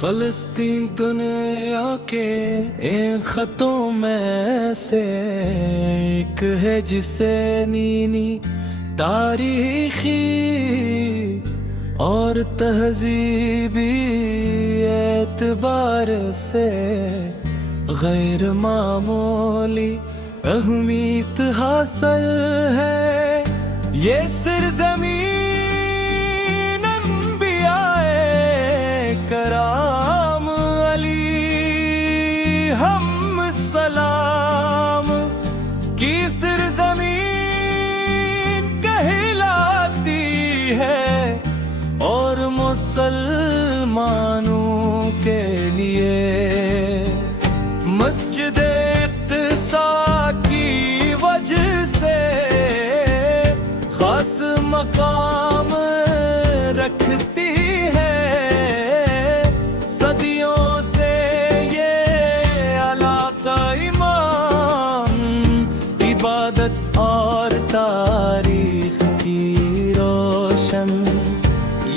فلسطین دنیا کے ان خطوں میں سے ایک ہے جسے نینی تاریخی اور تہذیبی اعتبار سے غیر معمولی اہمیت حاصل ہے۔ یہ سرزمین انبیاء کرام علیہم السلام کی سرزمین کہلاتی ہے، اور مسلمانوں کے لیے مسجد اقصی کی وجہ سے خاص مقام رکھتی ہے۔ صدیوں سے یہ علاقہ امام عبادت اور تاریخ کی روشن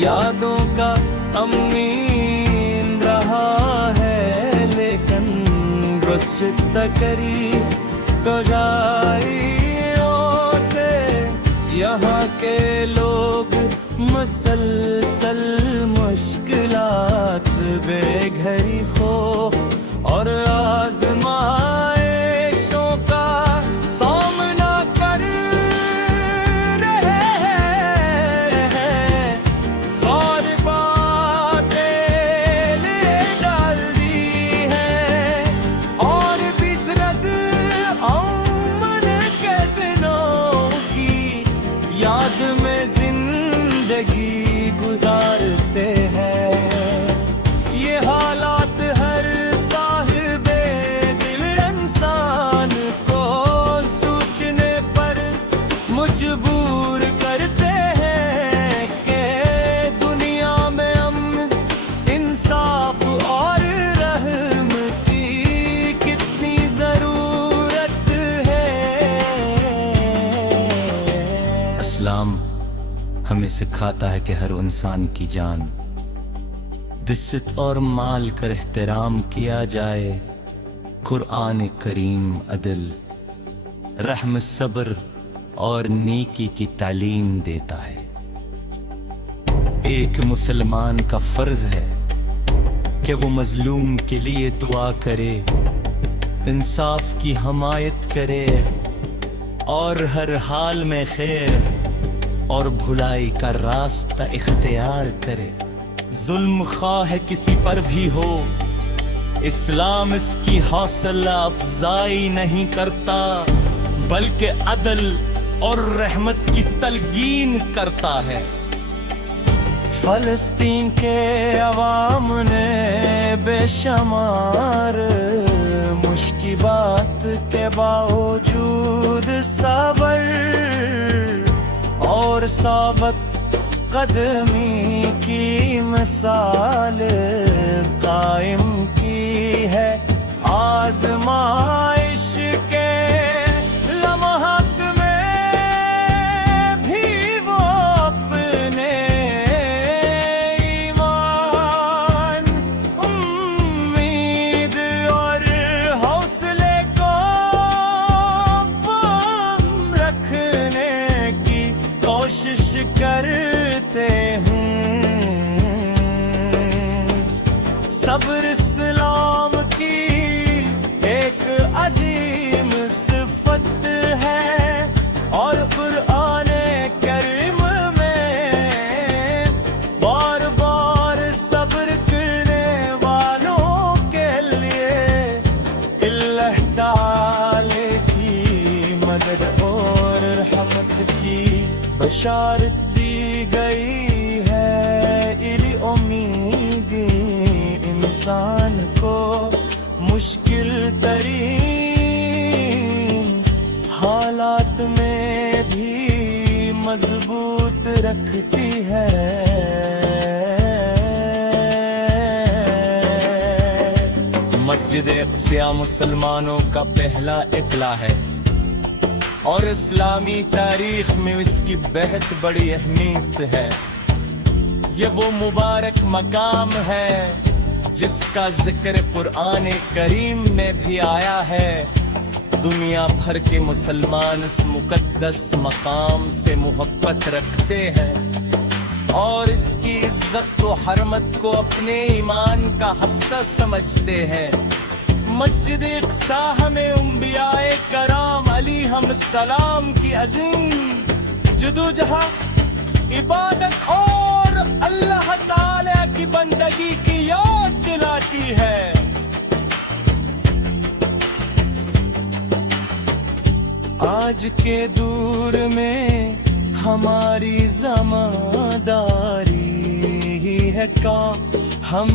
یادوں کا امین رہا ہے، لیکن گزشتہ قریب گزاریوں سے یہاں کے لوگ مسلسل مشکلات، بے گھری، خوف اور آزمائشوں کا سامنا کر رہے ہیں۔ ساری باتیں لے ڈال دی ہیں، اور بھی رد امن کے دنوں کی یاد میں زندگی گزارتے ہیں۔ یہ حالات ہر صاحب دل انسان کو سوچنے پر مجبور کرتے ہیں کہ دنیا میں امن، انصاف اور رحم کی کتنی ضرورت ہے۔ اسلام ہمیں سکھاتا ہے کہ ہر انسان کی جان، دست اور مال کا احترام کیا جائے۔ قرآن کریم عدل، رحم، صبر اور نیکی کی تعلیم دیتا ہے۔ ایک مسلمان کا فرض ہے کہ وہ مظلوم کے لیے دعا کرے، انصاف کی حمایت کرے، اور ہر حال میں خیر اور بھلائی کا راستہ اختیار کرے۔ ظلم خواہ کسی پر بھی ہو، اسلام اس کی حوصلہ افزائی نہیں کرتا، بلکہ عدل اور رحمت کی تلقین کرتا ہے۔ فلسطین کے عوام نے بے شمار مشکلات کے باوجود صبر اور ثابت قدمی کی مثال قائم کی ہے۔ آزمائش کے لمحات میں بھی وہ اپنے ایمان، امید اور حوصلے کو قائم رکھنے کی کوشش کرتے ہیں۔ صبر اسلام کی ایک عظیم صفت ہے، اور قرآن کریم میں بار بار صبر کرنے والوں کے لیے اللہ تعالی کی مدد اور رحمت کی بشارت دی گئی ہے۔ یہ امید انسان کو مشکل ترین حالات میں بھی مضبوط رکھتی ہے۔ مسجد اقصی مسلمانوں کا پہلا اقلا ہے، اور اسلامی تاریخ میں اس کی بہت بڑی اہمیت ہے۔ یہ وہ مبارک مقام ہے جس کا ذکر قرآن کریم میں بھی آیا ہے، دنیا بھر کے مسلمان اس مقدس مقام سے محبت رکھتے ہیں اور اس کی عزت و حرمت کو اپنے ایمان کا حصہ سمجھتے ہیں۔ مسجد اقصیٰ ہمیں انبیاء کرام علیہم السلام کی عظیم جدوجہد عبادت اور اللہ تعالی کی بندگی کی یاد دلاتی ہے۔ آج کے دور میں ہماری ذمہ داری ہی ہے کہ ہم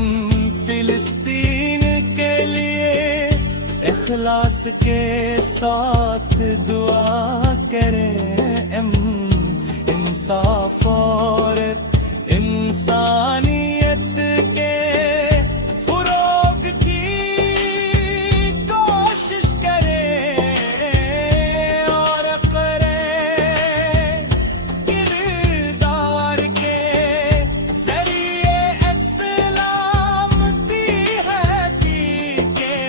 فلسطین کے لیے اخلاص کے ساتھ دعا کریں، انصاف اور انسانیت کے فروغ کی کوشش کریں اور کریں کردار کے ذریعے اسلامتی کے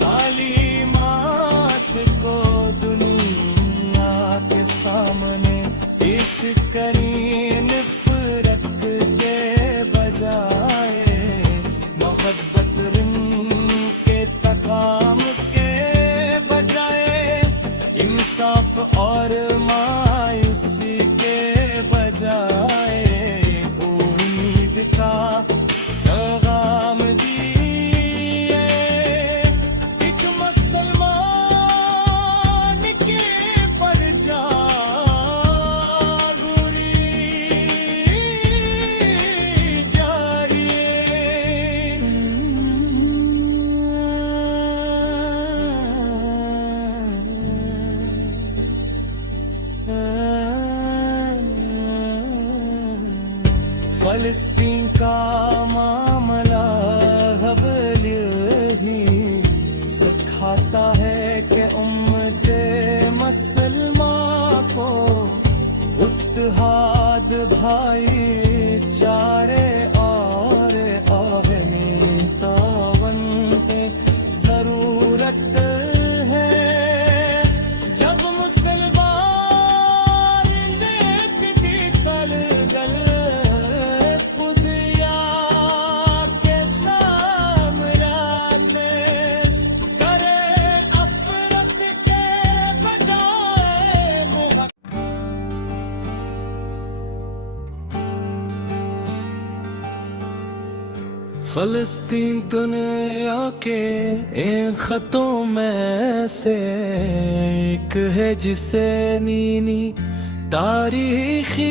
تعلیمات کو دنیا کے سامنے پیش کریں، نفرت کے بجائے محبت رنگ کے تقام کے بجائے انصاف اور مایوسی کے بجائے امید کا پیغام دیے۔ ایک مسلمان کے پر فلسطین کا معاملہ حبل ہی سکھاتا ہے کہ امت مسلمہ کو اتحاد، بھائی چارے اور باہمی تعاون کی ضرورت ہے۔ جب مسلمان دیکھتی تلگل فلسطین دنیا کے ان خطوں میں سے ایک ہے جسے نینی تاریخی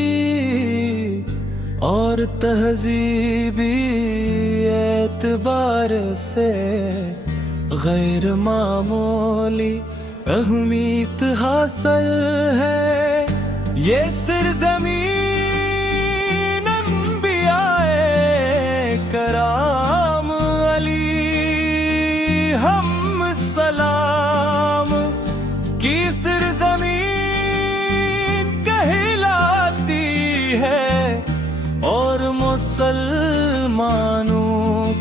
اور تہذیبی اعتبار سے غیر معمولی اہمیت حاصل ہے۔ یہ سرزمین انبیاء کرام علیہم السلام کی سرزمین کہلاتی ہے اور مسلمانوں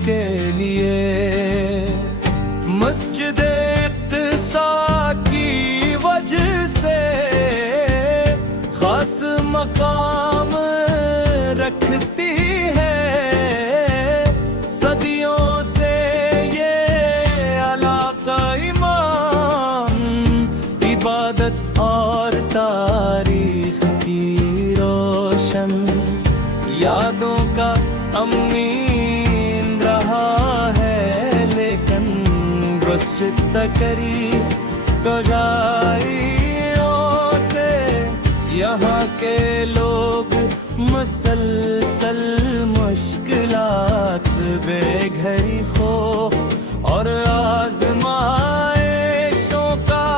کے لیے مسجد اقصیٰ کی وجہ سے خاص مقام رکھتی ہے۔ صدیوں سے یہ علاقہ ایمان، عبادت اور تاریخ کی روشن یادوں کا امین رہا ہے، لیکن رشد تقریب گزاریوں سے یہاں کے لوگ مسلسل مشکلات، بے گھری، خوف اور آزمائشوں کا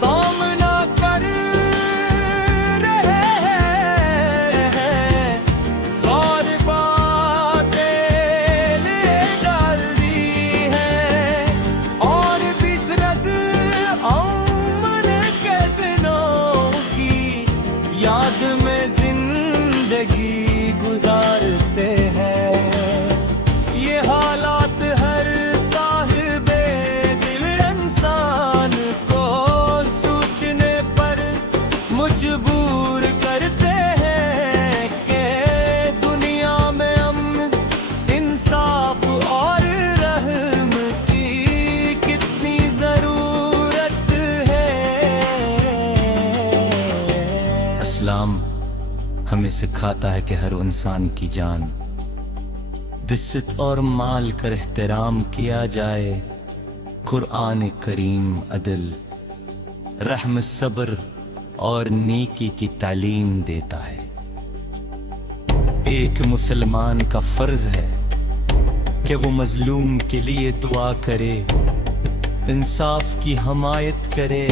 سامنا کر رہے ہیں۔ ساری باتیں لے ڈال دی ہیں اور بسرت امن کے دنوں کی یاد میں زندگی گزارتے ہیں۔ یہ حال مجبور کرتے ہیں کہ دنیا میں امن، انصاف اور رحم کی کتنی ضرورت ہے۔ اسلام ہمیں سکھاتا ہے کہ ہر انسان کی جان، دست اور مال کا احترام کیا جائے۔ قرآن کریم عدل، رحم، صبر اور نیکی کی تعلیم دیتا ہے۔ ایک مسلمان کا فرض ہے کہ وہ مظلوم کے لیے دعا کرے، انصاف کی حمایت کرے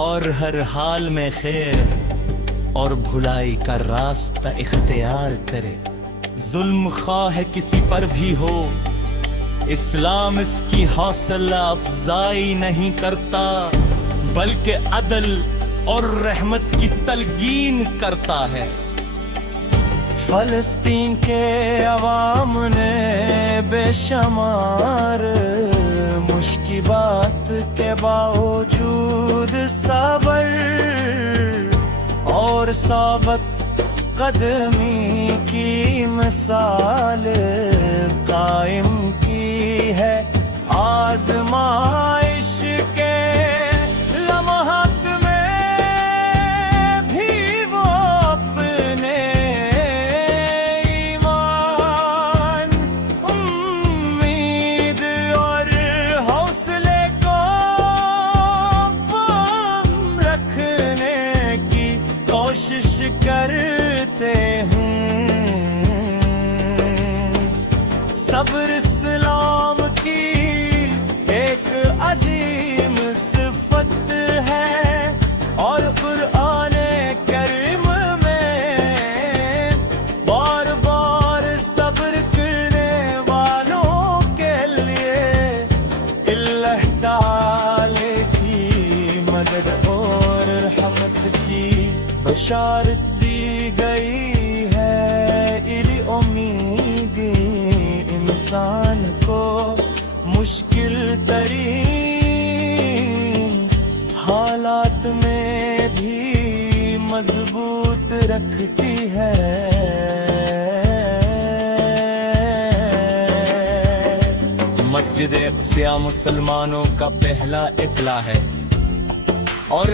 اور ہر حال میں خیر اور بھلائی کا راستہ اختیار کرے۔ ظلم خواہ کسی پر بھی ہو، اسلام اس کی حوصلہ افزائی نہیں کرتا، بلکہ عدل اور رحمت کی تلقین کرتا ہے۔ فلسطین کے عوام نے بے شمار مشکلات کے باوجود صبر اور ثابت قدمی کی مثال قائم کی ہے۔ آزمائش کے لمحات میں بھی وہ اپنے ایمان، امید اور حوصلے کو قائم رکھنے کی کوشش کرتے ہیں۔ صبر اسلام کی ایک عظیم صفت ہے، اور قرآن کریم میں بار بار صبر کرنے والوں کے لیے اللہ تعالی کی مدد اور رحمت کی بشارت دی گئی ہے۔ یہ امید انسان کو مشکل ترین حالات میں بھی مضبوط رکھتی ہے۔ مسجد اقصیٰ مسلمانوں کا پہلا اطلاع ہے، اور